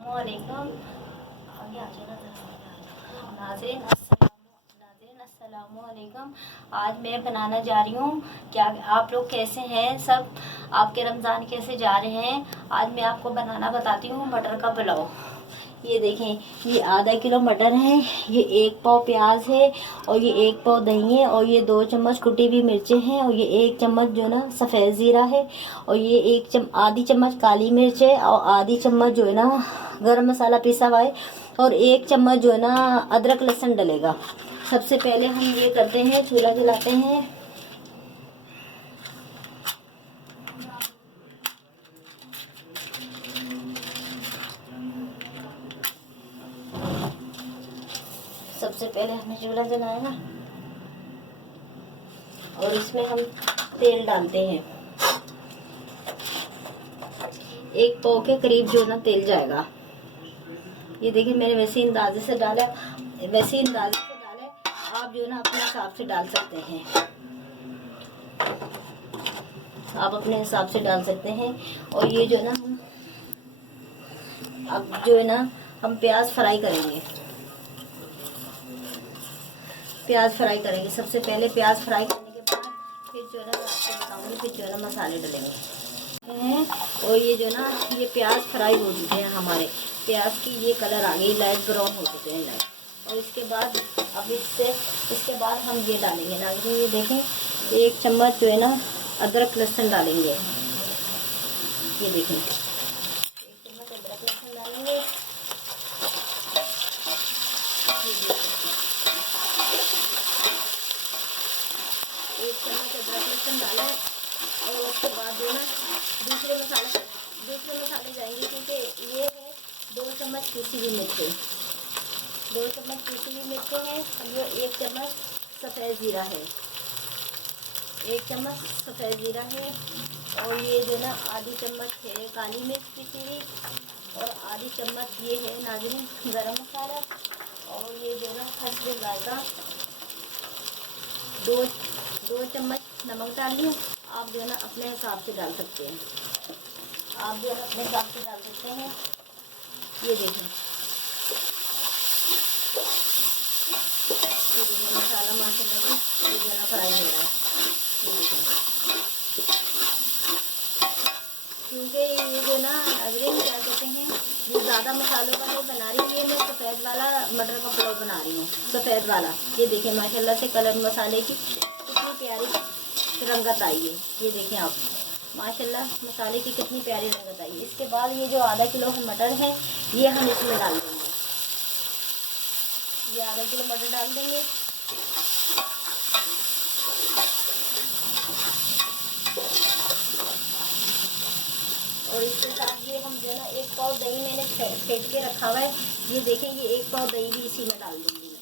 वालेकुम। नाज़रीन अस्सलामु अलैकुम। आज मैं बनाना जा रही हूँ। क्या आप लोग कैसे हैं? सब आपके रमज़ान कैसे जा रहे हैं? आज मैं आपको बनाना बताती हूँ मटर का पुलाव। ये देखें, ये आधा किलो मटर है, ये 1 पाव प्याज है, और ये 1 पाव दही है, और ये 2 चम्मच कुटी हुई मिर्चें हैं, और ये 1 चम्मच जो ना सफ़ेद ज़ीरा है, और ये आधी चम्मच काली मिर्च है, और आधी चम्मच जो है ना गरम मसाला पिसा हुआ है, और 1 चम्मच जो है ना अदरक लहसुन डलेगा। सबसे पहले हम ये करते हैं, चूल्हा जलाते हैं। सबसे पहले हमें चूल्हा जलाएगा और इसमें हम तेल डालते हैं। 1 पाव के करीब जो ना तेल जाएगा। ये देखिए, मैंने वैसे अंदाजे से डाला, आप जो ना अपने हिसाब से डाल सकते हैं। आप अपने हिसाब से डाल सकते हैं। और ये जो ना अब जो है ना हम प्याज फ्राई करेंगे। सबसे पहले प्याज फ्राई करने के बाद फिर जो है ना मैं आपको बताऊंगी, फिर जो है ना मसाले डलेंगे हैं। और ये जो ना ये प्याज फ्राई हो चुके हैं हमारे। प्याज की ये कलर आ गई, लाइट ब्राउन हो चुके हैं लाइट। और इसके बाद अब इसके बाद हम ये डालेंगे ना, ये देखें 1 चम्मच जो है ना अदरक लहसुन डालेंगे। ये देखें 1 चम्मच अदरक लहसुन डालेंगे। ये देखें 1 चम्मच अदरक लहसुन डाला है। और उसके बाद जो ना दूसरे मसाले जाएंगे, क्योंकि ये है 2 चम्मच पीसी हुई मिर्चें। 2 चम्मच पीसी हुई मिर्चें हैं। ये 1 चम्मच सफ़ेद ज़ीरा है। 1 चम्मच सफ़ेद ज़ीरा है। और ये जो ना आधी चम्मच है काली मिर्च पीसी हुई, और आधी चम्मच ये है नाज़रीन गरम मसाला। और ये जो ना हल्दी जायका 2 चम्मच नमक डाल लूँ। आप जो है ना अपने हिसाब से डाल सकते हैं। ये देखें, मसाला माशाल्लाह से ये जो ना फ्राई हो रहा है। ये देखें, क्योंकि ये जो ना नाज़रीन क्या कहते हैं, ये ज़्यादा मसालों का नहीं बना रही हूँ। ये मैं सफ़ेद वाला मटर का पुलाव बना रही हूँ, सफ़ेद वाला। ये देखें माशाल्लाह से कलर मसाले की कितनी प्यारी रंगत आई है। ये देखें आप, माशाल्लाह मसाले की कितनी प्यारी रंगत आई है। इसके बाद ये जो आधा किलो मटर है ये हम इसमें डाल देंगे। ये आधा किलो मटर डाल देंगे। और इसके साथ ये हम जो ना 1 पाव दही मैंने फेंट के रखा हुआ है। ये देखें, ये 1 पाव दही भी इसी में डाल दूँगी मैं।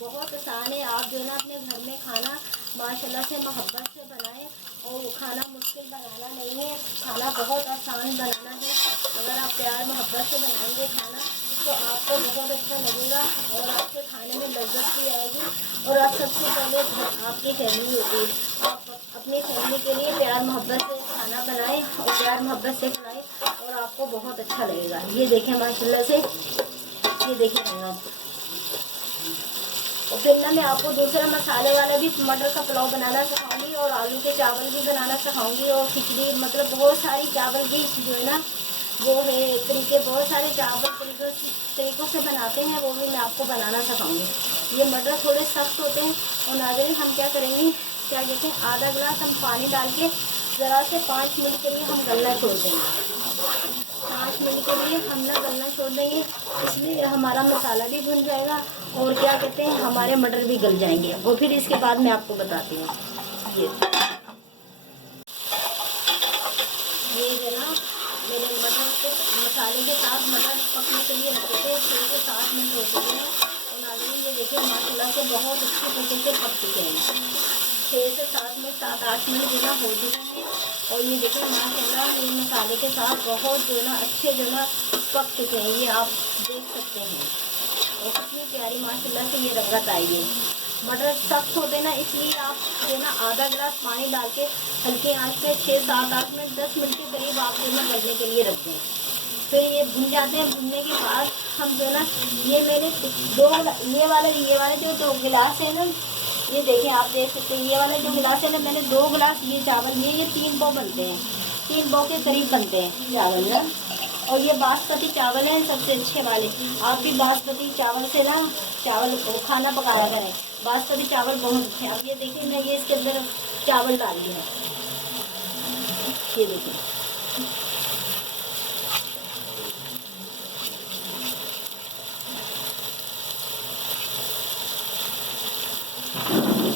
बहुत आसान है। आप जो ना अपने घर में खाना माशाल्लाह से मोहब्बत से बनाएं, और वो खाना मुश्किल बनाना नहीं है, खाना बहुत आसान बनाना है। अगर आप प्यार मोहब्बत से बनाएंगे खाना तो आपको बहुत अच्छा लगेगा, और आपके खाने में लज्जत भी आएगी। और आप सबसे पहले आपकी फैमिली होगी, आप अपनी फैमिली के लिए प्यार मोहब्बत से खाना बनाएं और प्यार मोहब्बत से खिलाएं, और आपको बहुत अच्छा लगेगा। ये देखें माशाल्लाह से, ये देखें आप। और फिर ना मैं आपको दूसरा मसाले वाला भी मटर का पुलाव बनाना सिखाऊंगी, और आलू के चावल भी बनाना सिखाऊंगी, और खिचड़ी, मतलब बहुत सारी चावल भी जो है ना वो है तरीके, बहुत सारे चावल तरीक़ों से बनाते हैं, वो भी मैं आपको बनाना सिखाऊंगी। ये मटर थोड़े सख्त होते हैं। और नाज़रीन हम क्या करेंगे, क्या कहते हैं, आधा गिलास हम पानी डाल के ज़रा से 5 मिनट के लिए हम गलना छोड़ देंगे। 5 मिनट के लिए हम ना गलना छोड़ देंगे, इसलिए हमारा मसाला भी भुन जाएगा, और क्या कहते हैं हमारे मटर भी गल जाएंगे। और फिर इसके बाद मैं आपको बताती हूँ। ये जो ना मैंने मटर को मसाले के साथ मटर पकने के लिए रखे थे, 6 से 7 मिनट हो चुके हैं। और नाज़रीन ये देखिए माशाल्लाह से बहुत अच्छे तरीके से पक चुके हैं। 6 से 7 मिनट 7-8 मिनट जो ना हो चुके हैं। और ये देखिए माशाल्लाह ये मसाले के साथ बहुत जो ना अच्छे जो ना पक चुके हैं, ये आप देख सकते हैं। और कितनी प्यारी माशाल्लाह से ये रंगत आई है। मटर सख्त होते ना, इसलिए आप जो ना आधा गिलास पानी डाल के हल्की आंच पे 6, 7, 8 मिनट 10 मिनट के करीब आप जो ना गलने के लिए रखते हैं। फिर ये भुन जाते हैं। भुनने के बाद हम जो ना ये मैंने ये वाले जो 2 गिलास है ना, ये देखिए आप देख सकते हैं, ये वाला जो गिलास है ना, मैंने 2 गिलास ये चावल लिए, ये 3 पाव बनते हैं, 3 पाव के करीब बनते हैं चावल ना। और ये बासमती चावल है सबसे अच्छे वाले। आप भी बासमती चावल से ना चावल खाना पकाया करें, बासमती चावल बहुत अच्छे। अब ये देखिए मैं ये इसके अंदर चावल डाल दिया है, ये देखिए।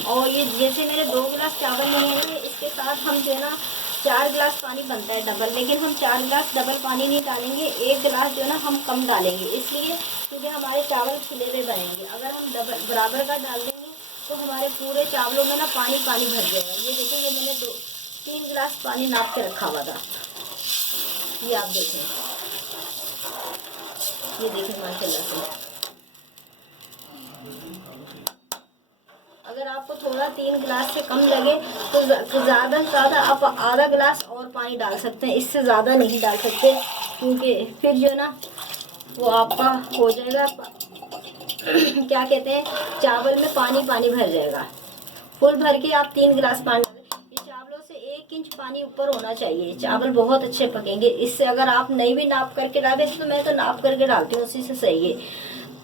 और ये जैसे मेरे 2 गिलास चावल लिए हैं ना, इसके साथ हम जो है ना 4 गिलास पानी बनता है डबल, लेकिन हम 4 गिलास डबल पानी नहीं डालेंगे, 1 गिलास जो है ना हम कम डालेंगे, इसलिए क्योंकि हमारे चावल खिले हुए बनेंगे। अगर हम डबल बराबर का डाल देंगे तो हमारे पूरे चावलों में ना पानी पानी भर जाएगा। ये देखिए ये मैंने 3 गिलास पानी नाप के रखा हुआ था, ये आप देखें, ये देखें माशाल्लाह से। अगर आपको थोड़ा 3 गिलास से कम लगे तो ज़्यादा से ज़्यादा आप आधा गिलास और पानी डाल सकते हैं, इससे ज़्यादा नहीं डाल सकते, क्योंकि फिर जो है ना वो आपका हो जाएगा क्या कहते हैं, चावल में पानी पानी भर जाएगा। फुल भर के आप 3 गिलास पानी डालें। ये चावलों से 1 इंच पानी ऊपर होना चाहिए, चावल बहुत अच्छे पकेंगे इससे। अगर आप नहीं भी नाप करके डालें तो मैं तो नाप करके डालती हूँ, उसी से सही है।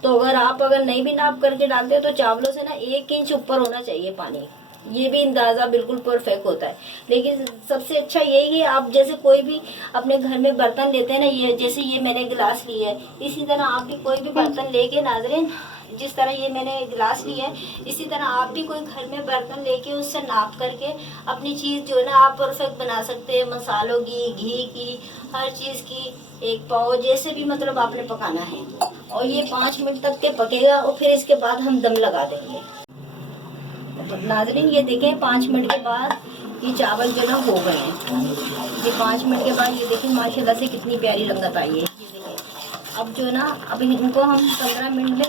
तो अगर नहीं भी नाप करके डालते हो तो चावलों से ना 1 इंच ऊपर होना चाहिए पानी, ये भी अंदाज़ा बिल्कुल परफेक्ट होता है। लेकिन सबसे अच्छा यही है, आप जैसे कोई भी अपने घर में बर्तन लेते हैं ना, ये जैसे ये मैंने गिलास लिया है, इसी तरह आप भी कोई भी बर्तन लेके नाज़रीन, जिस तरह ये मैंने गिलास लिया है, इसी तरह आप भी कोई घर में बर्तन लेके उससे नाप करके अपनी चीज़ जो है ना आप परफेक्ट बना सकते हैं। मसालों की, घी की, हर चीज़ की, 1 पाव जैसे भी मतलब आपने पकाना है। और ये 5 मिनट तक के पकेगा और फिर इसके बाद हम दम लगा देंगे। नाज़रीन ये देखें 5 मिनट के बाद ये चावल जो ना हो गए हैं। ये 5 मिनट के बाद ये देखें माशाल्लाह से कितनी प्यारी रंगत आई है। ये देखें अब जो ना अब इनको हम 15 मिनट में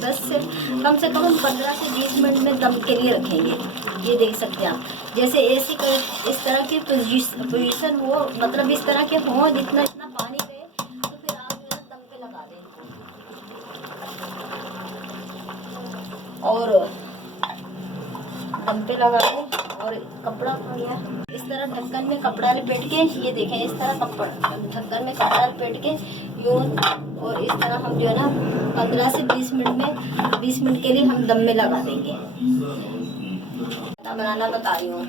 10 से कम हम 15 से 20 मिनट में दम के लिए रखेंगे। ये देख सकते हैं आप, जैसे ऐसी इस तरह की पोजीशन हो, मतलब इस तरह के हों जितना इतना पानी रहे, तो फिर आप जो है दम पे लगा दें। और दम पे लगा दें और कपड़ा या इस तरह ढक्कन में कपड़ा लपेट के, ये देखें इस तरह ढक्कन में कपड़ा लपेट के यूं, और इस तरह हम जो है ना 15 से 20 मिनट के लिए हम दम में लगा देंगे। बनाना बता रही हूँ।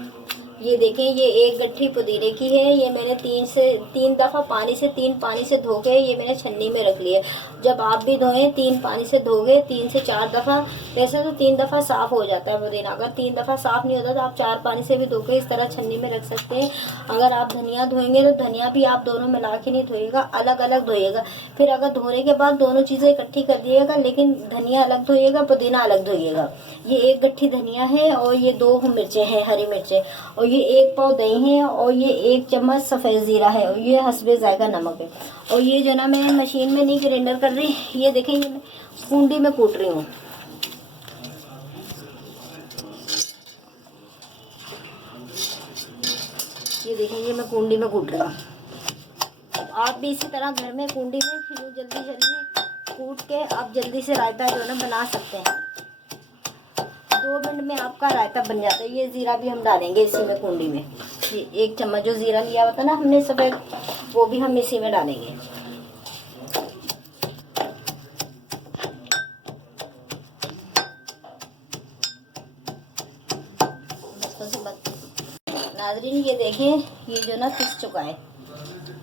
ये देखें ये 1 गट्ठी पुदीने की है, ये मैंने 3 दफ़ा तीन पानी से धो के ये मैंने छन्नी में रख लिया। जब आप भी धोएं 3 पानी से धोगे, 3 से 4 दफ़ा, वैसे तो 3 दफ़ा साफ़ हो जाता है पुदीना, अगर 3 दफ़ा साफ़ नहीं होता तो आप 4 पानी से भी धो के इस तरह छन्नी में रख सकते हैं। अगर आप धनिया धोएंगे तो धनिया भी आप दोनों मिला के नहीं धोइएगा, अलग अलग धोइएगा। फिर अगर धोने के बाद दोनों चीज़ें इकट्ठी कर दिएगा, लेकिन धनिया अलग धोइएगा, पुदीना अलग धोइएगा। ये 1 गट्ठी धनिया है और ये 2 मिर्चें हैं, हरी मिर्चें, और ये 1 पाव दही है, और ये 1 चम्मच सफ़ेद ज़ीरा है, और ये हस्बे ज़ायक़ा नमक है। और ये जो ना मैं मशीन में नहीं ग्राइंडर कर रही, ये देखें ये मैं कूंडी में कूट रही हूँ। ये देखें ये मैं कूंडी में कूट रही हूँ। आप भी इसी तरह घर में कूंडी में जल्दी कूट के आप जल्दी से रायता जो है ना बना सकते हैं। 2 मिनट में आपका रायता बन जाता है। ये ज़ीरा भी हम डालेंगे इसी में कूंडी में, ये 1 चम्मच जो ज़ीरा लिया हुआ था ना हमने सफ़ेद, वो भी हम इसी में डालेंगे। नाज़रीन ये देखें ये जो ना पिस चुका है,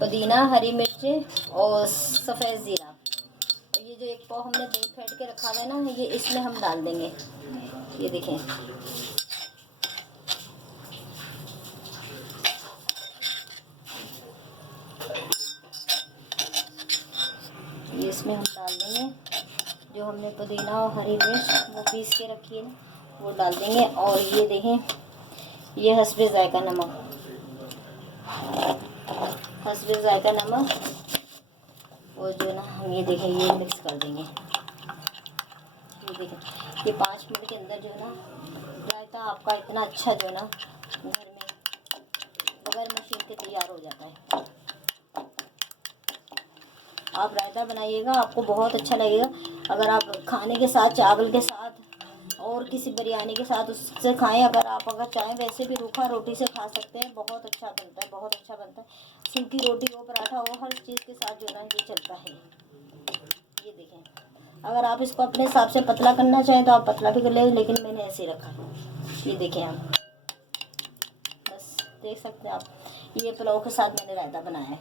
पुदीना, हरी मिर्च और सफ़ेद ज़ीरा, और ये जो 1 पाव हमने दही फेंट के रखा हुआ है ना, ये इसमें हम डाल देंगे। ये देखें ये इसमें हम डाल देंगे, जो हमने पुदीना और हरी मिर्च वो पीस के रखी है ना वो डाल देंगे। और ये देखें ये हस्बे ज़ायक़ा नमक, और जो ना हम ये देखें ये मिक्स कर देंगे। ये देखें ये 5 मिनट के अंदर जो है ना रायता आपका इतना अच्छा जो है ना घर में बगैर मशीन के तैयार हो जाता है। आप रायता बनाइएगा, आपको बहुत अच्छा लगेगा। अगर आप खाने के साथ, चावल के साथ और किसी बिरयानी के साथ उससे खाएं, अगर चाहें वैसे भी रूखा रोटी से खा सकते हैं। बहुत अच्छा बनता है, बहुत अच्छा बनता है। सूखी रोटी हो, पराठा हो, हर चीज़ के साथ जो है ना ये चलता है। ये देखें, अगर आप इसको अपने हिसाब से पतला करना चाहें तो आप पतला भी कर लें, लेकिन मैंने ऐसे ही रखा है। ये देखें आप, बस देख सकते हैं आप, ये पुलाव के साथ मैंने रायता बनाया है।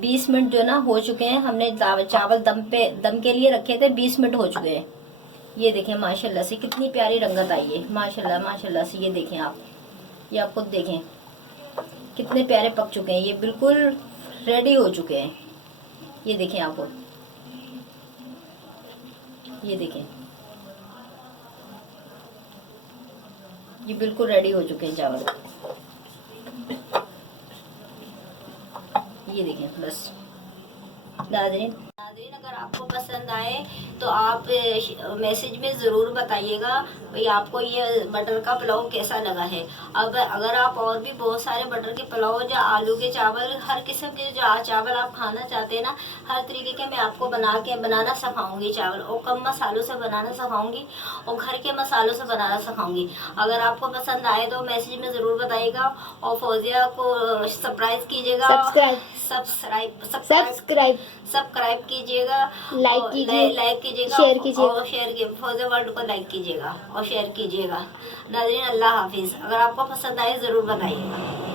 20 मिनट जो ना हो चुके हैं। हमने चावल दम के लिए रखे थे, 20 मिनट हो चुके हैं। ये देखें माशाल्लाह से कितनी प्यारी रंगत आई है, माशाल्लाह माशाल्लाह से। ये देखें आप, ये आप खुद देखें कितने प्यारे पक चुके हैं। ये बिल्कुल रेडी हो चुके हैं। ये देखें आप, ये देखें, ये बिल्कुल रेडी हो चुके हैं चावल। ये देखें बस। नाज़रीन अगर आपको पसंद आए तो आप मैसेज में ज़रूर बताइएगा भाई आपको ये बटर का पुलाव कैसा लगा है। अब अगर आप और भी बहुत सारे बटर के पुलाव या आलू के चावल, हर किस्म के जो चावल आप खाना चाहते हैं ना, हर तरीके के मैं आपको बनाना सिखाऊंगी। चावल और कम मसालों से बनाना सिखाऊंगी और घर के मसालों से बनाना सिखाऊंगी। अगर आपको पसंद आए तो मैसेज में ज़रूर बताइएगा और फौजिया को सरप्राइज कीजिएगा, सब्सक्राइब कीजिएगा, लाइक कीजिएगा, शेयर फौजिया वर्ल्ड को लाइक कीजिएगा और शेयर कीजिएगा। नाज़रीन अल्लाह हाफिज़। अगर आपको पसंद आए ज़रूर बताइएगा।